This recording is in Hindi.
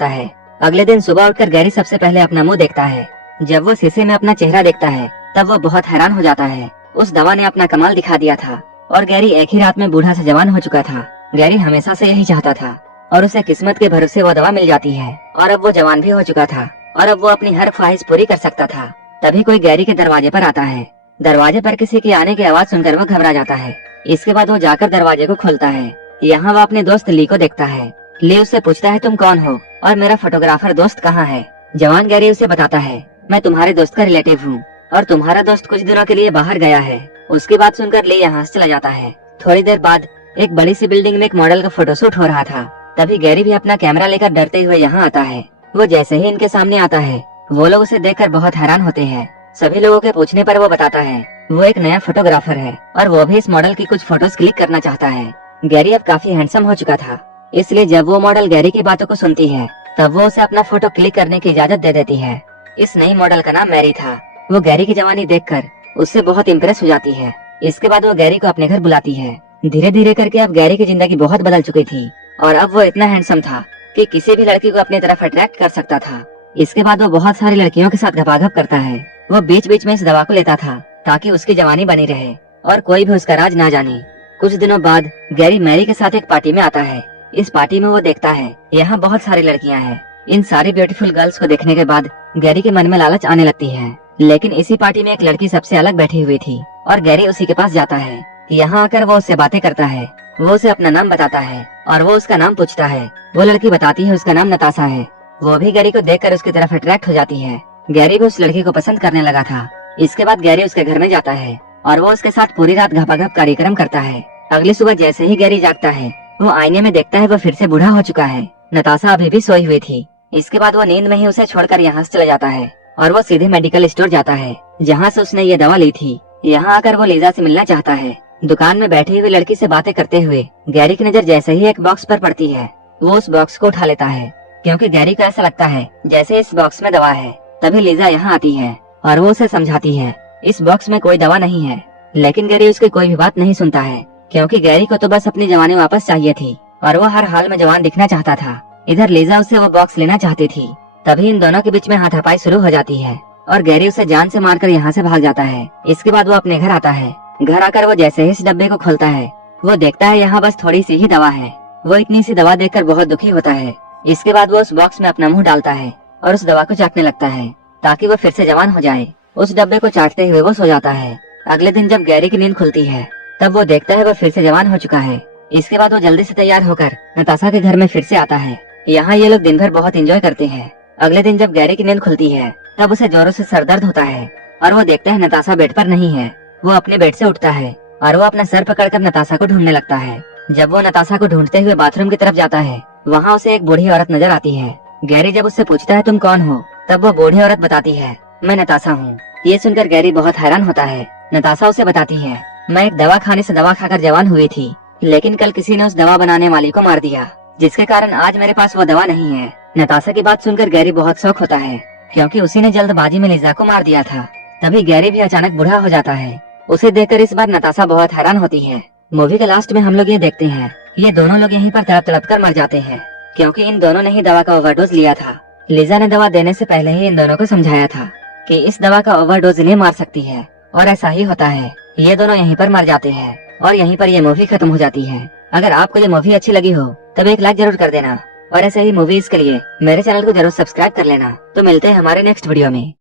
लगता है। अगले दिन सुबह उठकर गैरी सबसे पहले अपना मुंह देखता है। जब वो शीशे में अपना चेहरा देखता है तब वो बहुत हैरान हो जाता है। उस दवा ने अपना कमाल दिखा दिया था और गैरी एक ही रात में बूढ़ा से जवान हो चुका था। गैरी हमेशा से यही चाहता था और उसे किस्मत के भरोसे वो दवा मिल जाती है और अब वो जवान भी हो चुका था और अब वो अपनी हर ख्वाहिश पूरी कर सकता था। तभी कोई गैरी के दरवाजे पर आता है। दरवाजे पर किसी के आने की आवाज सुनकर वो घबरा जाता है। इसके बाद वो जाकर दरवाजे को खोलता है। यहाँ वो अपने दोस्त ली को देखता है। ली उससे पूछता है तुम कौन हो और मेरा फोटोग्राफर दोस्त कहाँ है। जवान गैरी उसे बताता है मैं तुम्हारे दोस्त का रिलेटिव हूँ और तुम्हारा दोस्त कुछ दिनों के लिए बाहर गया है। उसकी बात सुनकर ली यहाँ से चला जाता है। थोड़ी देर बाद एक बड़ी सी बिल्डिंग में एक मॉडल का फोटोशूट हो रहा था। तभी गैरी भी अपना कैमरा लेकर डरते हुए यहाँ आता है। वो जैसे ही इनके सामने आता है वो लोग उसे देखकर बहुत हैरान होते हैं। सभी लोगों के पूछने पर वो बताता है वो एक नया फोटोग्राफर है और वो भी इस मॉडल की कुछ फोटोज क्लिक करना चाहता है। गैरी अब काफी हैंडसम हो चुका था, इसलिए जब वो मॉडल गैरी की बातों को सुनती है तब वो उसे अपना फोटो क्लिक करने की इजाजत दे देती है। इस नई मॉडल का नाम मैरी था। वो गैरी की जवानी देखकर उससे बहुत इम्प्रेस हो जाती है। इसके बाद वो गैरी को अपने घर बुलाती है। धीरे धीरे करके अब गैरी की जिंदगी बहुत बदल चुकी थी और अब वो इतना हैंडसम था कि किसी भी लड़की को अपनी तरफ अट्रैक्ट कर सकता था। इसके बाद वो बहुत सारी लड़कियों के साथ गपागप करता है। वो बीच बीच में इस दवा को लेता था ताकि उसकी जवानी बनी रहे और कोई भी उसका राज ना जाने। कुछ दिनों बाद गैरी मैरी के साथ एक पार्टी में आता है। इस पार्टी में वो देखता है यहाँ बहुत सारी लड़कियाँ हैं। इन सारी ब्यूटीफुल गर्ल्स को देखने के बाद गैरी के मन में लालच आने लगती है। लेकिन इसी पार्टी में एक लड़की सबसे अलग बैठी हुई थी और गैरी उसी के पास जाता है। यहाँ आकर वो उससे बातें करता है। वो उसे अपना नाम बताता है और वो उसका नाम पूछता है। वो लड़की बताती है उसका नाम नताशा है। वो भी गैरी को देखकर उसकी तरफ अट्रैक्ट हो जाती है। गैरी भी उस लड़की को पसंद करने लगा था। इसके बाद गैरी उसके घर में जाता है और वो उसके साथ पूरी रात घपाघप कार्यक्रम करता है। अगली सुबह जैसे ही गैरी जागता है वो आईने में देखता है वो फिर से बूढ़ा हो चुका है। नताशा अभी भी सोई हुई थी। इसके बाद वो नींद में ही उसे छोड़कर यहाँ से चला जाता है और वो सीधे मेडिकल स्टोर जाता है जहाँ से उसने ये दवा ली थी। यहाँ आकर वो लीजा से मिलना चाहता है। दुकान में बैठी हुई लड़की से बातें करते हुए गैरी की नजर जैसे ही एक बॉक्स पर पड़ती है वो उस बॉक्स को उठा लेता है क्योंकि गैरी को ऐसा लगता है जैसे इस बॉक्स में दवा है। तभी लीजा यहाँ आती है और वो उसे समझाती है इस बॉक्स में कोई दवा नहीं है। लेकिन गैरी उसकी कोई भी बात नहीं सुनता है क्योंकि गैरी को तो बस अपनी जवानी वापस चाहिए थी और वो हर हाल में जवान दिखना चाहता था। इधर लीजा उससे वो बॉक्स लेना चाहती थी। तभी इन दोनों के बीच में हाथापाई शुरू हो जाती है और गैरी उसे जान से मारकर यहाँ से भाग जाता है। इसके बाद वो अपने घर आता है। घर आकर वो जैसे ही इस डब्बे को खोलता है वो देखता है यहाँ बस थोड़ी सी ही दवा है। वो इतनी सी दवा देखकर बहुत दुखी होता है। इसके बाद वो उस बॉक्स में अपना मुंह डालता है और उस दवा को चाटने लगता है ताकि वो फिर से जवान हो जाए। उस डब्बे को चाटते हुए वो सो जाता है। अगले दिन जब गैरी की नींद खुलती है तब वो देखता है वो फिर से जवान हो चुका है। इसके बाद वो जल्दी से तैयार होकर नताशा के घर में फिर से आता है। यहाँ ये लोग दिन भर बहुत एंजॉय करते हैं। अगले दिन जब गैरी की नींद खुलती है तब उसे जोरों से सर दर्द होता है और वो देखता है नताशा बेड पर नहीं है। वो अपने बेड से उठता है और वो अपना सर पकड़कर नताशा को ढूंढने लगता है। जब वो नताशा को ढूंढते हुए बाथरूम की तरफ जाता है वहाँ उसे एक बूढ़ी औरत नजर आती है। गैरी जब उससे पूछता है तुम कौन हो तब वो बूढ़ी औरत बताती है मैं नताशा हूँ। ये सुनकर गैरी बहुत हैरान होता है। नताशा उसे बताती है मैं एक दवा खाने से दवा खाकर जवान हुई थी लेकिन कल किसी ने उस दवा बनाने वाली को मार दिया जिसके कारण आज मेरे पास वो दवा नहीं है। नताशा की बात सुनकर गैरी बहुत शौक होता है क्योंकि उसी ने जल्दबाजी में लीजा को मार दिया था। तभी गैरी भी अचानक बूढ़ा हो जाता है। उसे देखकर इस बार नताशा बहुत हैरान होती है। मूवी के लास्ट में हम लोग ये देखते हैं ये दोनों लोग यहीं पर तड़प तड़प कर मर जाते हैं क्योंकि इन दोनों ने ही दवा का ओवरडोज लिया था। लीजा ने दवा देने से पहले ही इन दोनों को समझाया था कि इस दवा का ओवरडोज इन्हें मार सकती है और ऐसा ही होता है। ये दोनों यहीं पर मर जाते हैं और यहीं पर ये मूवी खत्म हो जाती है। अगर आपको ये मूवी अच्छी लगी हो तब एक लाइक जरूर कर देना और ऐसे ही मूवीज के लिए मेरे चैनल को जरूर सब्सक्राइब कर लेना। तो मिलते हैं हमारे नेक्स्ट वीडियो में।